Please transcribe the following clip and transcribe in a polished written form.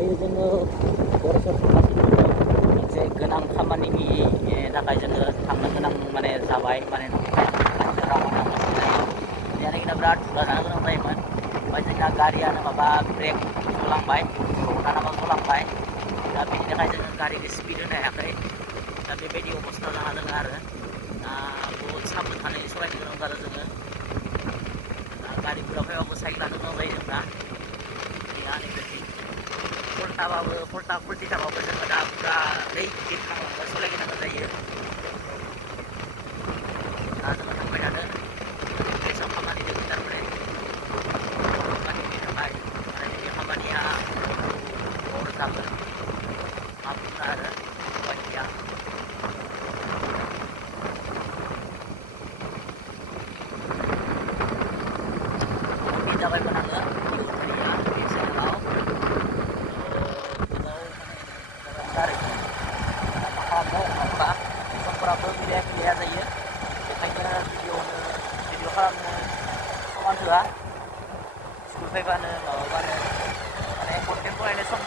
दायो जोङो बरसर थांगासिनो दङ मोनसे गोनां खामानिनि थाखाय जोङो थांनो गोनां माने जाबाय माने रावना मोनसे जायगायाव बिराद बुरजा जानो गोनां जायोमोन ओमफ्राय जोंना गारियानो माबा ब्रेक जलांबाय रडानाबो जलांबाय दा बेनि थाखाय जोङो गारिखौ स्पिड होनो हायाखै दा बेबायदि अबस्था जाना दङ आरो दा बहुद साबधानै सालायनो गोनां जादों जोङो गारिफोराव फैबाबो साइड लानो गोनां जायो जोंना गैया नैबायदि फल्टि थाबाबो जोङो दा फुरा दै गिदिर खालामनानै सालायनो जायो दा जोङो थांबाय थादों प्लेसाव खामानि दङ थारमाने खामानिनि थाखाय आरो बे खामानिया हर जागोन मा बुंनो आरो उपाय गैया कमप्लिट जाबायमोन आङो भिडिअ बे चेनेलाव गोबाव माने जाबायमोन आरो मा खालामनो नङाबा समफोराबो मिलाया जायो बेखायनो भिडिअ खालामनो समान होआ स्कुल फैबानो माबाबानो माने कन्टेन्ट बनायनो सम